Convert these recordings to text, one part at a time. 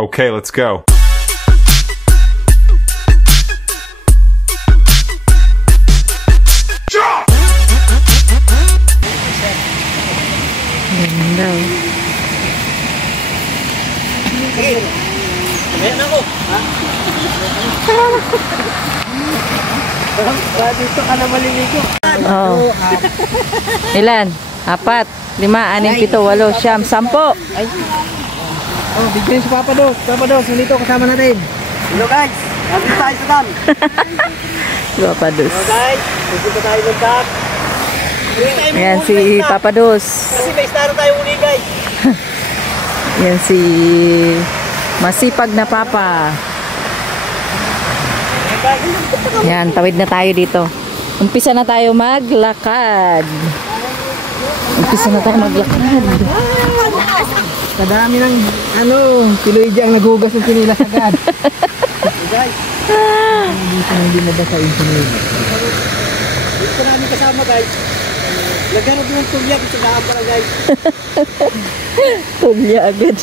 Okay, let's go. Ganda. Sige. Ayan ako. Ha? Dito ka na maliligo. Oh. Ilan? 4, 5, 6, 7, 8, 9, 10. Ay. Oh, bigyan si Papa Dos. Papa Dos, nandito kasama natin. Hello guys. Nandito tayo sa dam. Papa Dos. Hello guys. Nandito tayo ng dam. Ayan si Papa Dos. Kasi may star tayo uli guys. Yan si masipag na Papa. Yan, tawid na tayo dito. Umpisa na tayo maglakad. Kadami ng Piloy ang naghugas ng sinilas agad. Guys. Hindi na ba sa internet? Dito namin kasama guys. Lagyan natin ng tulya dito na pala guys. Tulya agad.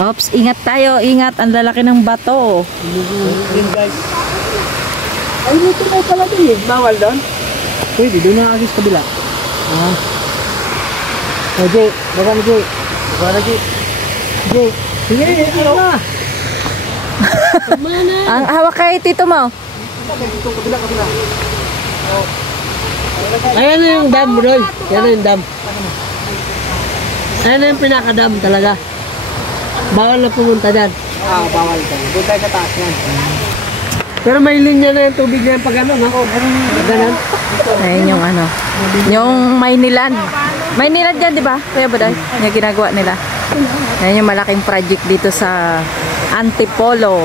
Ops, ingat tayo, ingat. Ang lalaki ng bato. Guys. Ay, dito na pala din eh. Bawal doon? Pwede, doon na agis kabila. Ah. Oh, Jay. Baka na, Jay. Baka na, Jay. Jay. Sige, ano na? Ang hawak kay tito mo. Kabila. Ayan na yung dam, Roy. Yan na yung dam. Ayan na yung pinaka-dam talaga. Bawal na pumunta dyan. Ah, bawal dyan. Doon tayo sa taas yan. Pero may linya na yung tubig na yung pag-ano, no? Ganun. Ayun yung ano. Yung Maynilad. Maynilad dyan, di ba? Kaya ba dahil? Yung ginagawa nila. Ayun yung malaking project dito sa Antipolo.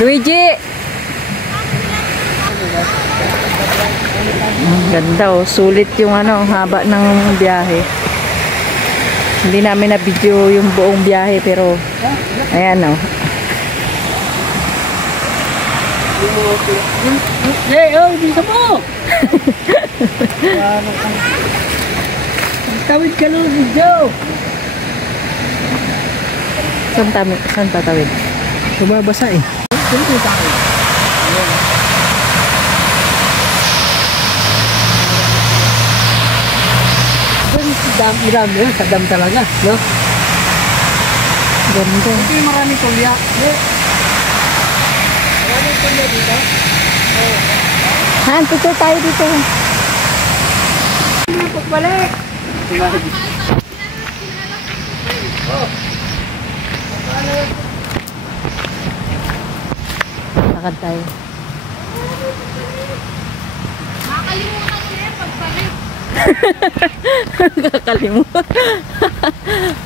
Luigi! Ang ganda oh. Sulit yung ano, haba ng biyahe. Hindi namin na video yung buong biyahe pero ayan oh. Hey, oh, bisa mo! Tawid ka lang, video! Saan tatawid? Bumabasa eh. Dam yun, sa dam talaga, no? Ganda. Ito yung maraming tulya. Maraming tulya dito. Han, picture tayo dito. Pagbalik! Lakad tayo. Kakalimutan.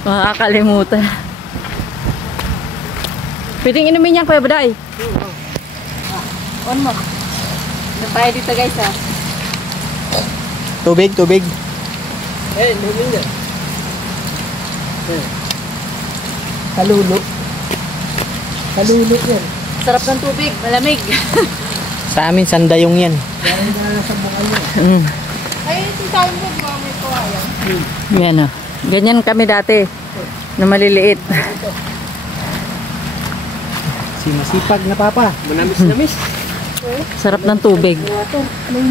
Makakalimutan. Pwedeng inumin yan, Kuya Baday. On mo. Tayo dito guys ha. Tubig. Eh, inumin yan. Kalulo yan. Sarap ng tubig, malamig. Sa amin, sandayong yan. Ay, ito tayo mo, may kawayan. Yan o. Ganyan kami dati. Na maliliit. Si masipag na Papa. Manamis. Sarap ng tubig.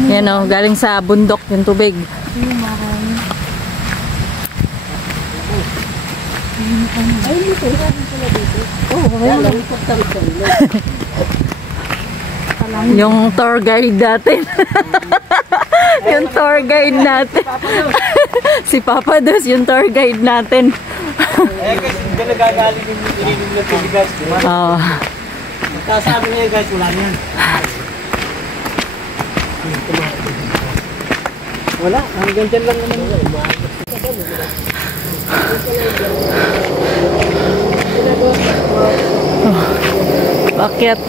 Yan o, galing sa bundok yung tubig. Ay, dito. Yung tour guide natin. Yung tour guide natin. Si Papa Dos, yung tour guide natin. Eh, guys, hindi na gagaling yung ininom na tubig, guys. Oo. Sabi niya, guys, wala niyan. Wala, hanggang dyan lang naman. Bakit?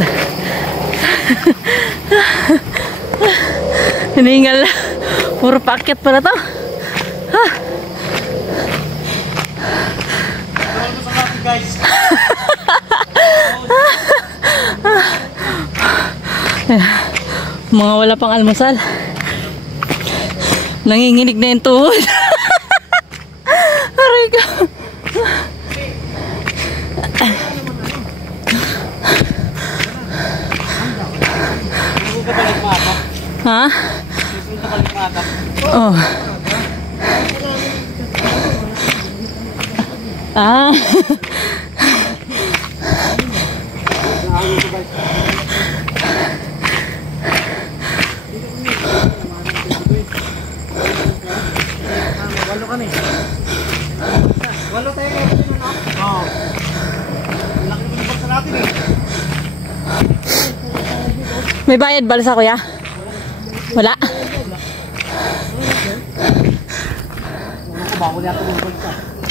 Hiningal. Puro paket pala to. Ha? Guys. Mga wala pang almusal. Nanginginig na yung tuhod. Aray ka. Ha? Oh. Ah. Walo kami. Walo tayo kayo. Oo. Laki mo yung sa natin eh. May bayad ba sa kuya? Wala.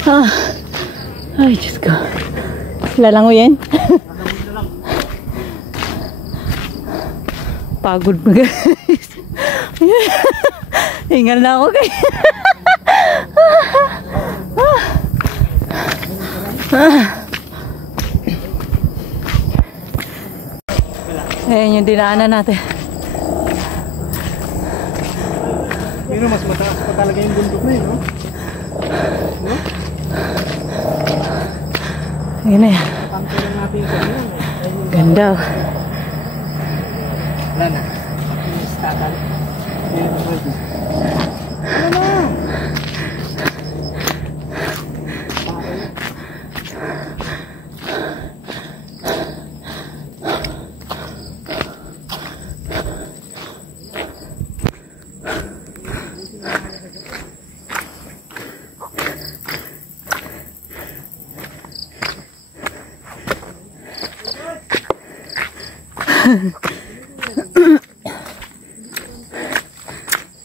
Ah. Ay, Diyos ko. Lalango yan. Pagod mo guys. Hingal na ako guys. Ayan yung dinaanan natin. Pero mas mataas pa talaga yung bundok na yun, no? No? Ayan na yan. Pangko lang natin ito. Ganda. Wala na. Statal. Ayan, pwede. Ano na?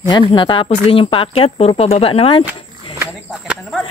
Yan, natapos din yung paakyat. Puro pababa naman. Balik, paket na naman.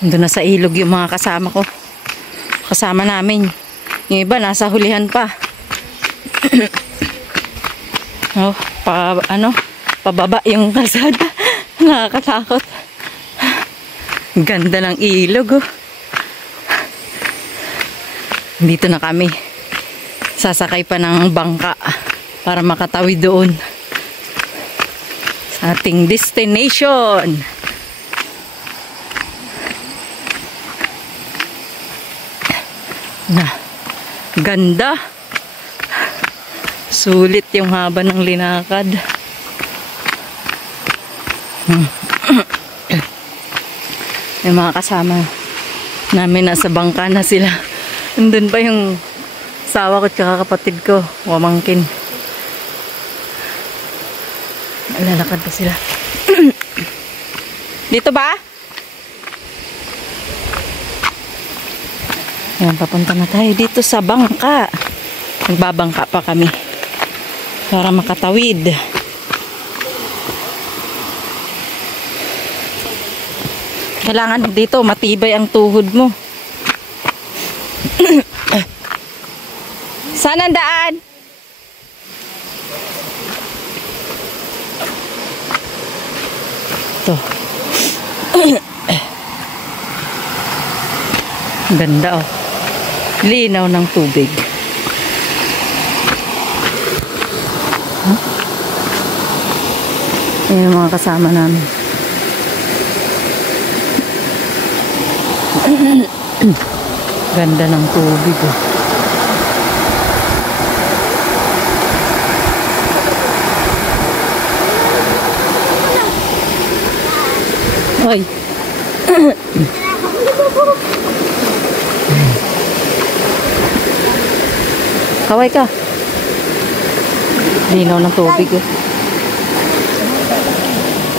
Doon na sa ilog yung mga kasama ko. Kasama namin. Yung iba nasa hulihan pa. Oh, pababa yung kalsada. Nakakatakot. Ganda ng ilog, oh. Dito na kami. Sasakay pa ng bangka para makatawid doon sa ating destination. Na, ganda. Sulit yung haba ng linakad. Yung mga kasama namin nasa bangka na sila. Andun pa yung asawa ko at kapatid ko, wamangkin. Lalakad pa sila. Dito ba? Ayan, papunta na tayo dito sa bangka. Nagbabangka pa kami para makatawid. Kailangan dito matibay ang tuhod mo. Saan ang daan? Ito. Ganda, oh. Linaw ng tubig. Huh? Ayan yung mga kasama namin. Ganda ng tubig eh. Oy. Kaway ka. Linaw ng tubig eh.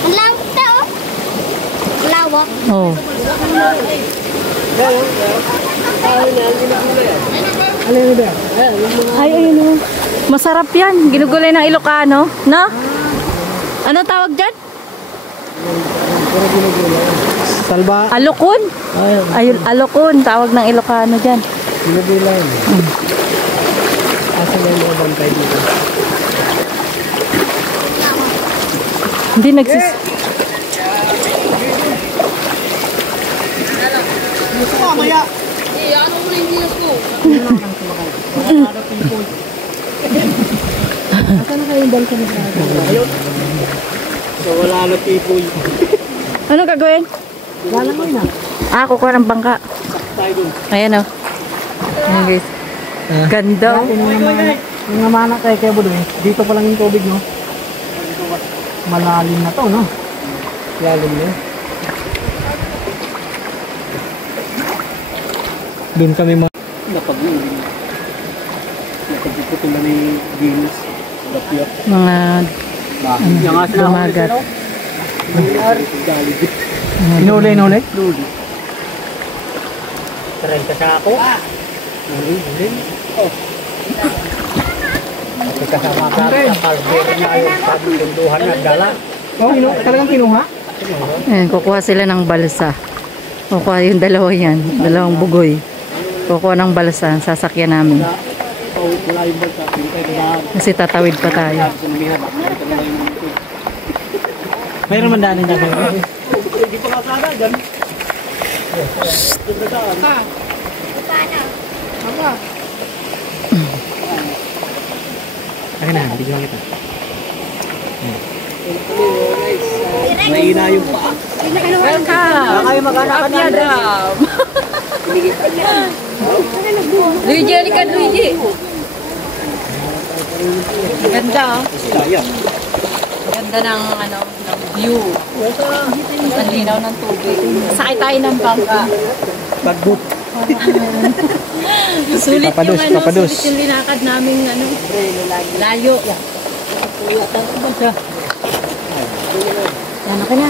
Ang lawak na oh. Lawak. Oh. Ay, ayun oh. Masarap yan. Ginugulay ng Ilocano. No? Ano tawag dyan? Salba. Alokon. Ayun, alokon. Tawag ng Ilocano dyan. Ginugulay. Asa na yung mga bantay dito? Hindi nagsis... Mamaya! Asa na kayong bangka na ayun? So wala na people. Ano gagawin? Wala mo na. Kukuha ng bangka. Tayo dun. Ayan o. Ayan guys. Ganda oh. Yung namana tayo kaya Budoy, dito pa lang yung tubig, no? Malalim na to, no? Lalim na. Doon kami napagpuputin na ni Venus. Mga dumagat. Inulay? Inulay. 30 sa ako. Kasama ka sa kalbero na yung pagtunduhan na dala. Talagang kinuha? Ayan, kukuha sila ng balsa. Kukuha yung dalawa yan. Dalawang bugoy. Kukuha ng balsa. Sasakyan namin. Kasi tatawid pa tayo. Mayroon man daanin na gano'n. Hindi pa kasana dyan. Akin na, bigyan kita. Mahina yung paa. Welcome! Kayo mag-anak na Adam! Luigi, halika Luigi! Ganda oh. Ganda ng view. Ang linaw ng tubig. Sakay tayo ng bangka. Bagbut. Sulit Papadus, yung papadus. sulit yung linakad namin layo. Yan ako na.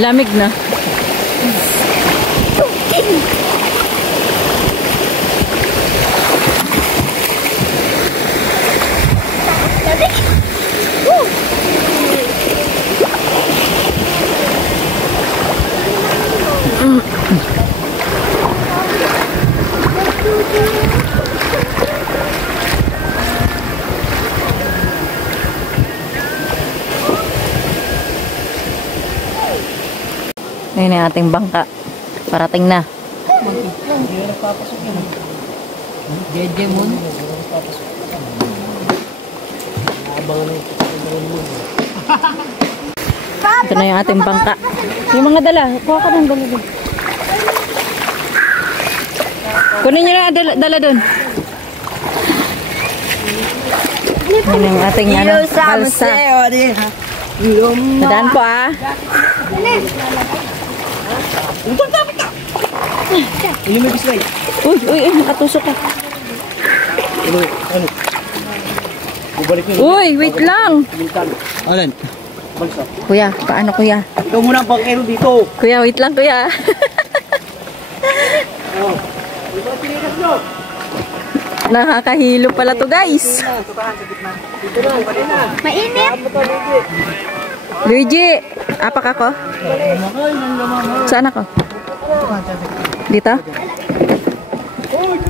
Lamig na. Ayun ang ating bangka. Parating na. Jejemon. Ito na yung ating bangka. Yung mga dala. Kuha ka ng dala doon. Kunin nyo na dala doon. Yan yung ating balsa. Nadaan po ah. Yung may bisay. Uy, nakatusok ka. Ano? Bubalik nyo. Uy, wait lang. Alan? Kuya, paano kuya? Ikaw muna ang bangkero dito. Kuya, wait lang kuya. Nakakahilo pala to guys. Mainit. Luigi, apak ako? Saan ako? Dito?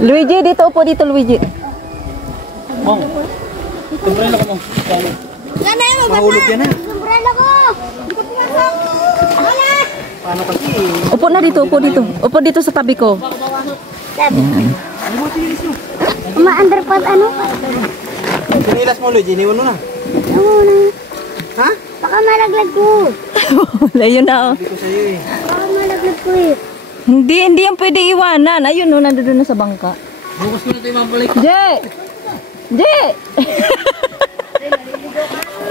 Luigi, dito upo dito Luigi. Mong. Umbrella ko mong. Yan na yun. Mahulog yan na. Umbrella ko. Hindi ko pumasok. Wala. Paano kasi? Upo na dito, upo dito. Upo dito sa tabi ko. Sabi. Yan. Ano mo tinilis mo? Ma-underpad ano? Tinilas mo, Lloyd. Iniwan mo na. Oo na. Ha? Baka malaglag ko. Wala yun na oh. Hindi ko sa'yo eh. Baka malaglag ko eh. Hindi yan pwede iwanan. Ayun oh, nandun na sa bangka. Bukas ko na ito yung mabalik. Je! Je!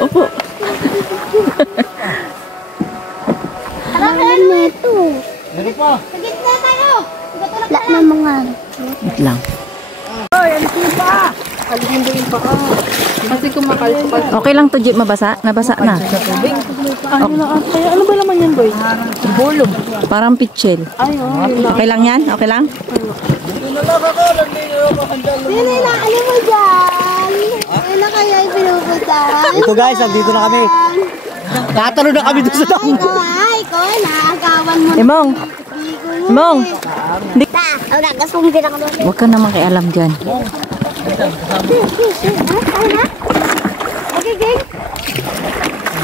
Opo. Tara kaya na ito. Meron pa. Sa gitna tayo. Wala na mga. Wait lang. Ay, alisin mo pa. Alisin mo yung paka. Kasi kumakalpal. Okay lang to, Jeep. Mabasa? Nabasa na. Ano ba naman yan, boy? Bolong. Parang pitchel. Okay lang yan? Okay lang? Sino na ano mo dyan? Ano na kaya yung pinupunta? Ito guys, dito na kami. Tatalo na kami doon sa damo. Ikaw na. Agawan mo na. Imong! Imong! Ta, ang gagas kong din ako doon. Huwag ka naman kialam dyan. Ay na? Okay, gang.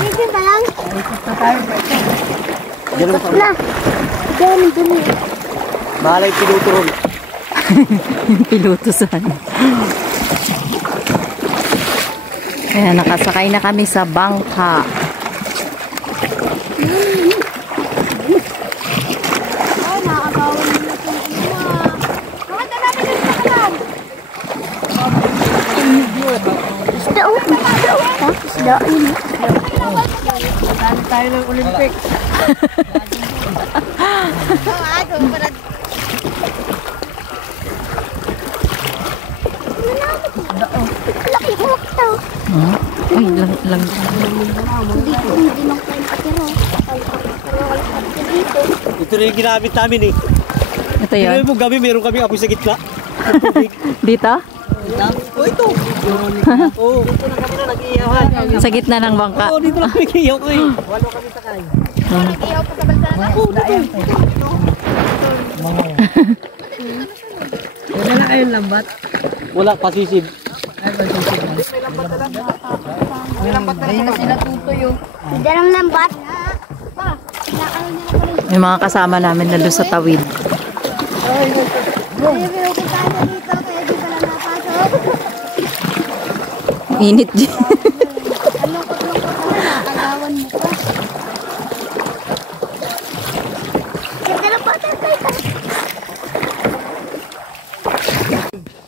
Sige pa lang. Na. Ganun, ganun. Malay pinuturol. Yung piloto sana. Ayan, nakasakay na kami sa bangka. Ay, nakagawan mo na ito. Bakit na namin yung sakalam? Isda o. Isda o. Dali tayo ng Olympics. Laki mo ito. Ay, lang. Hindi mo kayo patiro. Dito. Ito rin yung ginamit namin eh. Ito yun. Tingnan mo gabi, meron kami apoy sa gitna. Dito? Oh, ito. Oo, dito na kami na nag-iiyawan. Sa gitna ng bangka. Oo, dito na kami nag-iiyaw ko eh. Walo kami sakay. Nag-iyaw po sa balsana. Oo, dito. Wala na kayong lambat? Wala, pasisib. Ay, pasisib. May lambat na rin sila tutoy oh. Hindi lang lambat. May mga kasama namin na doon sa tawid. Kaya pinupunta na dito. Kaya di pala napasok. Init dyan. Alungkot-lungkot na. Nakakalawan mo pa. Ganda lang pa tayo.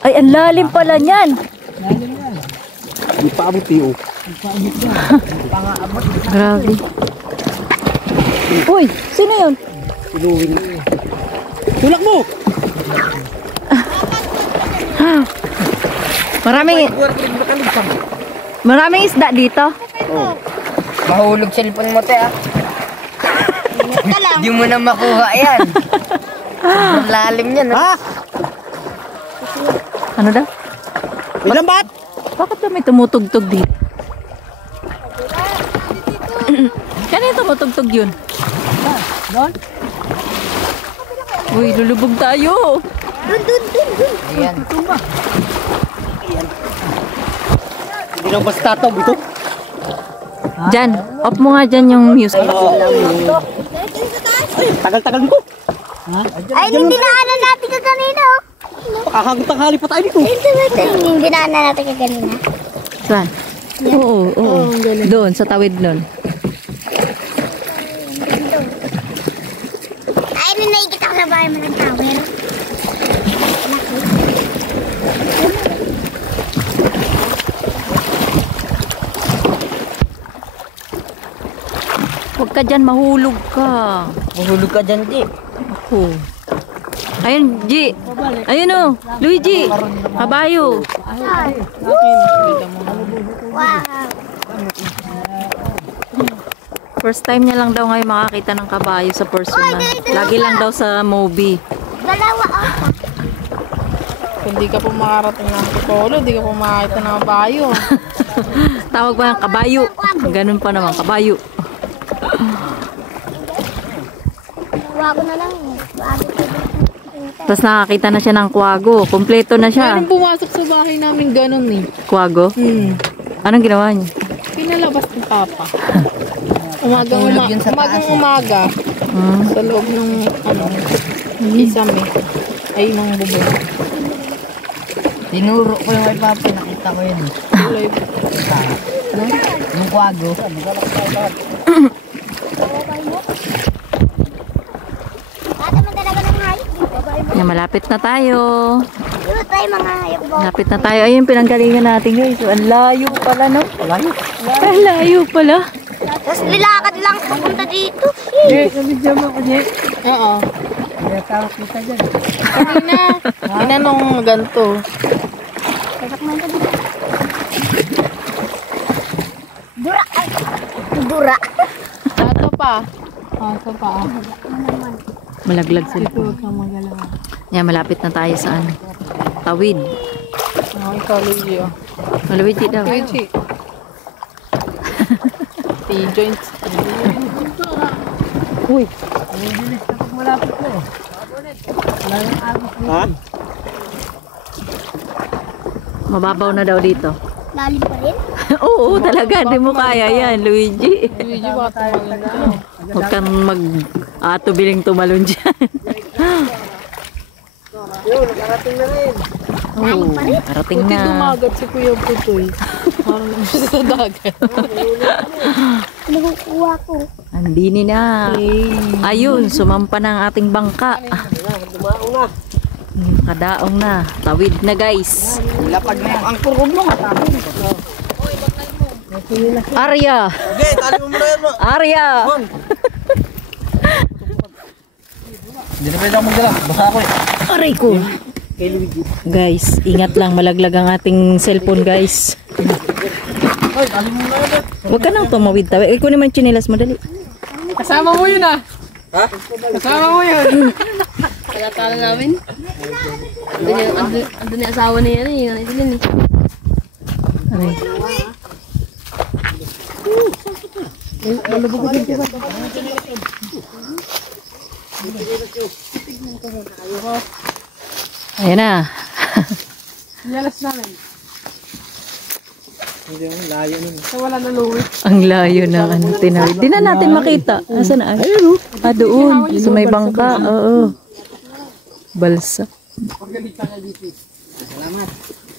Ay, ang lalim pala niyan. Di pa abot eh oh. Grabe. Uy, sino yun? Iluwin. Tulak mo! Maraming isda dito. Mahulog cellphone mo, te, ah. Ka lang. Hindi mo na makuha yan. Sobrang lalim yan, ah. Ha? Ano daw? May lambat? Bakit ba may tumutugtog dito? Kanina tumutugtog yun? Doon? Uy, lulubog tayo. Dun. Ayan. Hindi lang basta tataw ito. Dyan, off mo nga dyan yung music. Ay, tagal-tagal dito. Ay, hindi dinaanan natin ka kanina. Pakakagutanghali pa tayo dito. Hindi dinaanan natin ka kanina. Saan? Oo. Doon, sa tawid nun. Ay, nanaigit ako sa bahay mo ng tower. Huwag ka dyan, mahulog ka. Mahulog ka dyan, di. Ako. Ayun, G. Ayun o. Luigi. Kabayo. Wow. First time niya lang daw ngayon makakita ng kabayo sa personal. Lagi lang daw sa movie. Dalawa Kung di ka po makarating ng Tipolo, di ka po makakita ng bayo. Tawag ba yung kabayo? Ganun pa naman, kabayo. Wago na lang. Tapos nakakita na siya ng kwago. Kompleto na siya. Meron pumasok sa bahay namin ganun eh. Kwago? Anong ginawa niya? Pinalabas ng papa. Natulog yun sa taas, Umaga. Sa loob ng isame. Ay, ng bubong. Tinuro ko yung kay Papa, nakita ko yun. Yung kwago. Ate mo talaga ng hayop. Yan, malapit na tayo. Dito tayo mga hayop ba? Malapit na tayo. Ayun, pinanggalingan natin guys. So, ang layo pala, no? Layo. Ang layo pala. Tapos lilakad lang papunta dito. Nabidyan mo ako, Jay. Oo. Kaya tawag kita dyan. Kanina. Inanong ganito. Tatak man ka dito. Dura. Ay, dura. Ito pa. Ito pa. Malaglag sila. Huwag kang magalaw. Yan, malapit na tayo sa ano. Tawid. Ikaw, Luigi. Luigi daw. Luigi. T-joints. Uy. Ha? Mababaw na daw dito. Lalim pa rin. Oo, talaga. Di mo kaya yan, Luigi. Luigi, baka tumalon. Huwag kang tubiling tumalon dyan. Yun, nakarating na rin. Oo, parating Buti na. dumagat si Kuya Putoy. Parang naman siya sa dagat. Nakukuha ko. Andini na. Ayun, sumampa na ang ating bangka. Dumaong na. Kadaong na. Tawid na guys. Lapag na yung angkor ko mo. Arya! Okay, tali mo muna yan mo. Arya! Hindi na pwede ako magdala. Basa ako eh. Aray ko! Kay Luigi. Guys, ingat lang. Malaglag ang ating cellphone guys. Ay, tali mo muna yan. Huwag ka nang tumawid tawid. Eh, kunin mo yung chinelas mo. Dali. Kasama mo yun ah. Ha? Kasama mo yun. Kala namin. Andun yung asawa niya rin. Yung ano yun eh. Aray. Ayan na. Yalas namin. Hindi mo, layo nun. So wala na luwi. Ang layo ng ano, tinawid. Di na natin makita. Asan na? Ayun. Ah, doon. Sa may bangka. Oo. Balsa.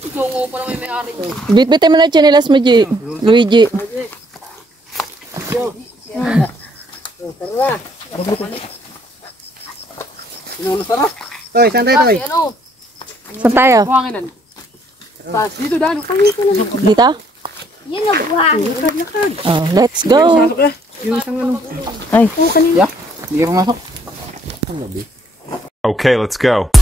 Tungo pa naman may ari. Bit-bitin mo na yung chinelas mo, Luigi. Inulusara. Toy, saan tayo, Toy? Ano? Saan tayo? Buhanginan. Pas, dito daan. Dito? Yun ang buhangin. Oh, let's go. Yung isang ano. Ay, Yeah, hindi ka pumasok. Okay, let's go.